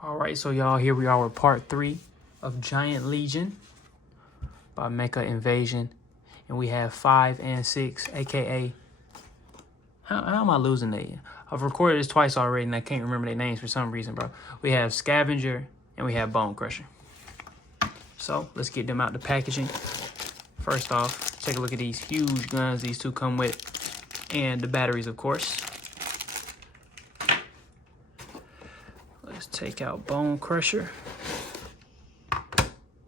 All right, so y'all, here we are with part 3 of Giant Legion by Mecha Invasion. And we have 5 and 6, aka... How am I losing that? I've recorded this twice already and I can't remember their names for some reason, bro. We have Scavenger and we have Bonecrusher. So, let's get them out the packaging. First off, take a look at these huge guns these two come with. And the batteries, of course. Let's take out Bonecrusher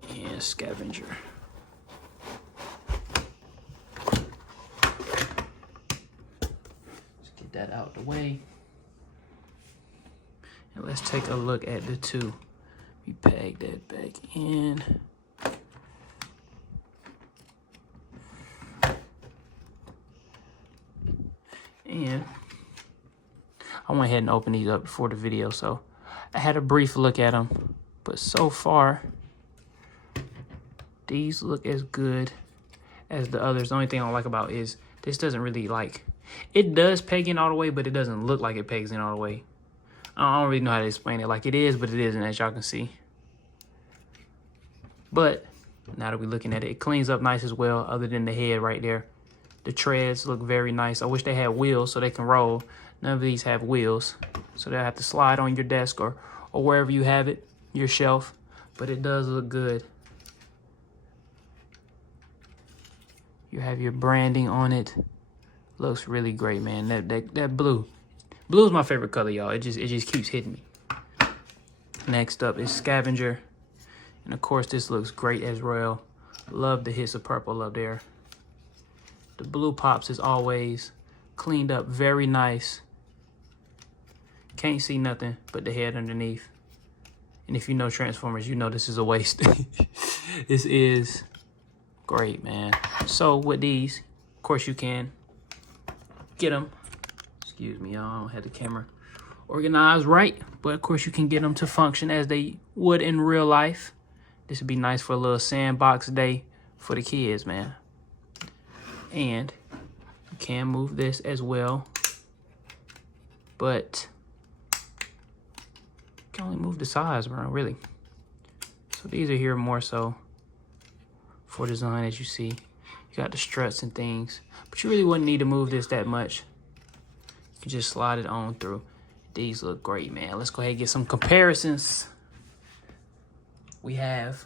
and Scavenger. Let's get that out the way. And let's take a look at the two. We peg that back in. And I went ahead and opened these up before the video, so I had a brief look at them, but so far, these look as good as the others. The only thing I don't like about is this doesn't really it does peg in all the way, but it doesn't look like it pegs in all the way. I don't really know how to explain it. Like it is, but it isn't, as y'all can see. But now that we're looking at it, it cleans up nice as well, other than the head right there. The treads look very nice. I wish they had wheels so they can roll. None of these have wheels, so they'll have to slide on your desk or wherever you have it, your shelf. But it does look good. You have your branding on it. Looks really great, man. That blue. Blue is my favorite color, y'all. It just keeps hitting me. Next up is Scavenger. And of course, this looks great as well. Love the hits of purple up there. The blue pops as always. Cleaned up very nice. Can't see nothing but the head underneath. And if you know Transformers, you know this is a waste. This is great, man. So with these, of course you can get them. Excuse me, y'all, I don't have the camera organized right. But of course you can get them to function as they would in real life. This would be nice for a little sandbox day for the kids, man. And you can move this as well. But you can only move the sides, bro, really. So these are here more so for design, as you see. You got the struts and things. But you really wouldn't need to move this that much. You can just slide it on through. These look great, man. Let's go ahead and get some comparisons. We have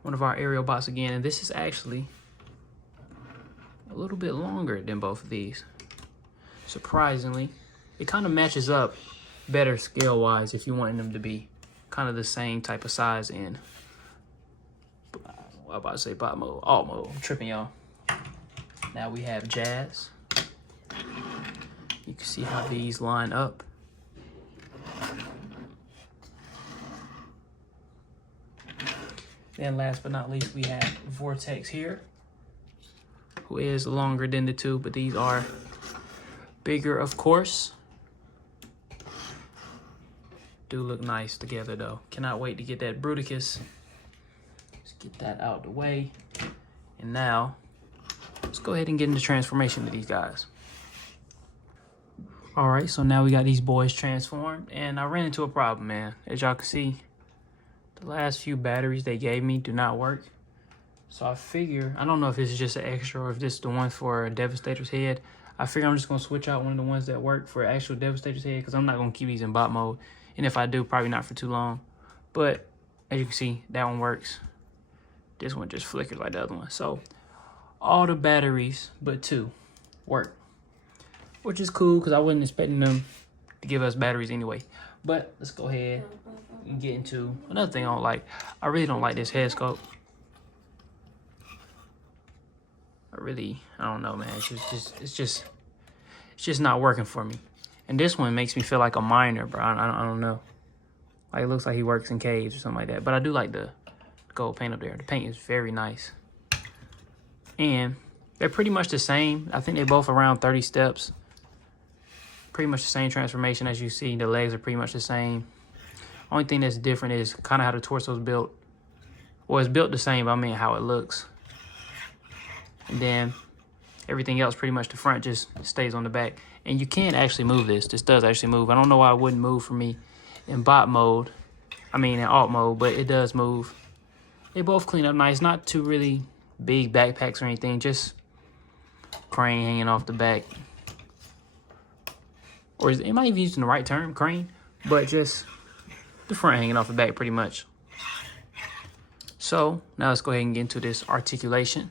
one of our aerial bots again, and this is actually a little bit longer than both of these. Surprisingly, it kind of matches up better scale-wise if you want them to be kind of the same type of size in, I'm about to say bot mode, alt mode. I'm tripping, y'all. Now we have Jazz. You can see how these line up. Then last but not least, we have Vortex here, who is longer than the two, but these are bigger, of course. Do look nice together, though. Cannot wait to get that Bruticus. Let's get that out the way. And now, let's go ahead and get into transformation of these guys. All right, so now we got these boys transformed, and I ran into a problem, man. As y'all can see, the last few batteries they gave me do not work. So I figure, I don't know if this is just an extra or if this is the one for Devastator's head. I figure I'm just gonna switch out one of the ones that work for actual Devastator's head, because I'm not gonna keep these in bot mode. And if I do, probably not for too long. But as you can see, that one works. This one just flickers like the other one. So all the batteries but 2 work, which is cool because I wasn't expecting them to give us batteries anyway. But let's go ahead and get into another thing I don't like. I really don't like this head sculpt. I don't know, man. It's just not working for me. And this one makes me feel like a miner, bro. I don't know. Like, it looks like he works in caves or something like that. But I do like the gold paint up there. The paint is very nice. And they're pretty much the same. I think they're both around 30 steps. Pretty much the same transformation as you see. The legs are pretty much the same. Only thing that's different is kind of how the torso is built. Well, it's built the same, but I mean how it looks. And then everything else, pretty much the front just stays on the back. And you can actually move this. This does actually move. I don't know why it wouldn't move for me in bot mode. I mean in alt mode, but it does move. They both clean up nice. Not too really big backpacks or anything. Just crane hanging off the back. Or am I even using the right term, crane? But just the front hanging off the back pretty much. So now let's go ahead and get into this articulation.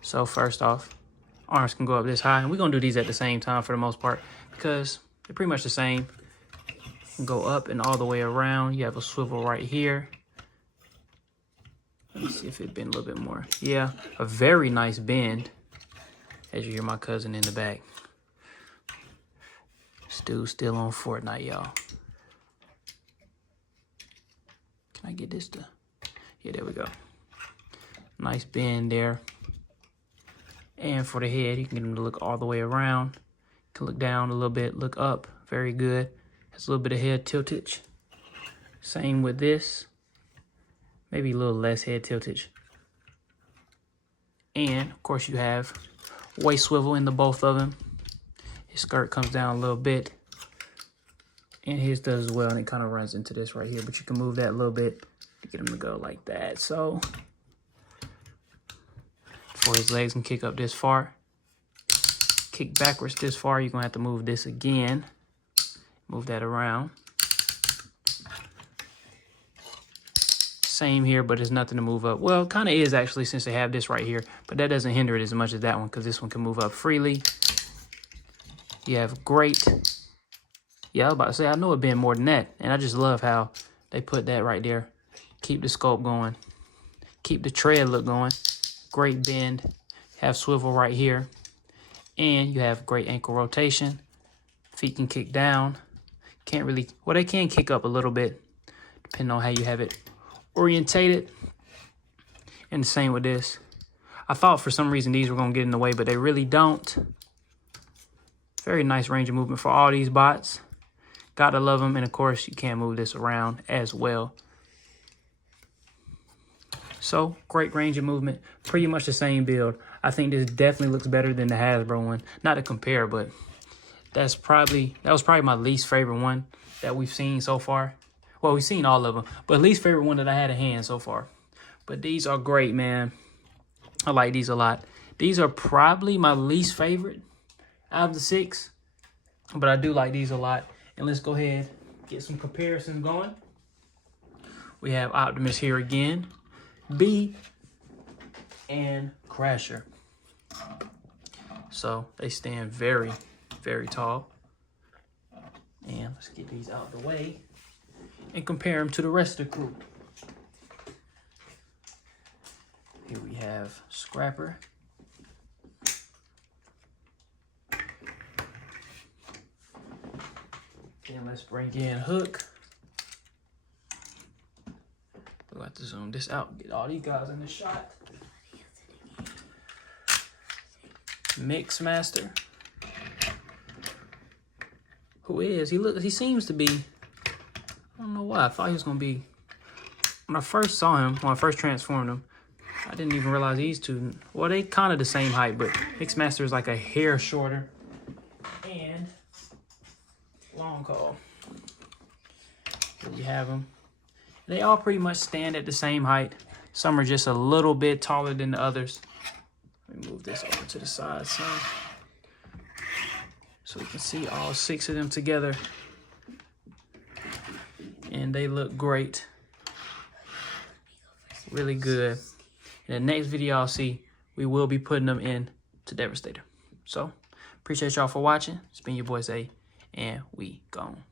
So first off, arms can go up this high. And we're going to do these at the same time for the most part because they're pretty much the same. Go up and all the way around. You have a swivel right here. Let me see if it bend a little bit more. Yeah, a very nice bend. As you hear my cousin in the back. This dude's still on Fortnite, y'all. Can I get this to... Yeah, there we go. Nice bend there. And for the head, you can get him to look all the way around. You can look down a little bit, look up. Very good. Has a little bit of head tiltage. Same with this. Maybe a little less head tiltage. And, of course, you have waist swivel in the both of them. His skirt comes down a little bit. And his does as well, and it kind of runs into this right here. But you can move that a little bit to get him to go like that. So, for his legs can kick up this far. Kick backwards this far. You're going to have to move this again. Move that around. Same here, but there's nothing to move up. Well, it kind of is actually since they have this right here. But that doesn't hinder it as much as that one because this one can move up freely. You have great... Yeah, I was about to say, I know it been more than that. And I just love how they put that right there. Keep the sculpt going. Keep the tread look going. Great bend. Have swivel right here. And you have great ankle rotation. Feet can kick down. Can't really... Well, they can kick up a little bit. Depending on how you have it orientated. And the same with this. I thought for some reason these were going to get in the way, but they really don't. Very nice range of movement for all these bots. Gotta love them. And of course, you can move this around as well. So, great range of movement. Pretty much the same build. I think this definitely looks better than the Hasbro one. Not to compare, but that was probably my least favorite one that we've seen so far. Well, we've seen all of them, but least favorite one that I had in hand so far. But these are great, man. I like these a lot. These are probably my least favorite out of the 6, but I do like these a lot. And let's go ahead and get some comparisons going. We have Optimus here again, B, and Crasher. So they stand very, very tall. And let's get these out of the way and compare them to the rest of the crew. Here we have Scrapper. Then let's bring in Hook. We'll have to zoom this out and get all these guys in the shot. Mixmaster. Who is? He seems to be, I don't know why. I thought he was gonna be, when I first saw him, when I first transformed him, I didn't even realize these two, well, they kind of the same height, but Mixmaster is like a hair shorter. And long call. Here we have them. They all pretty much stand at the same height. Some are just a little bit taller than the others. Let me move this over to the side so we can see all 6 of them together. And they look great. Really good. In the next video I'll see, we will be putting them in to Devastator. So, appreciate y'all for watching. It's been your boy Zay, and we gone.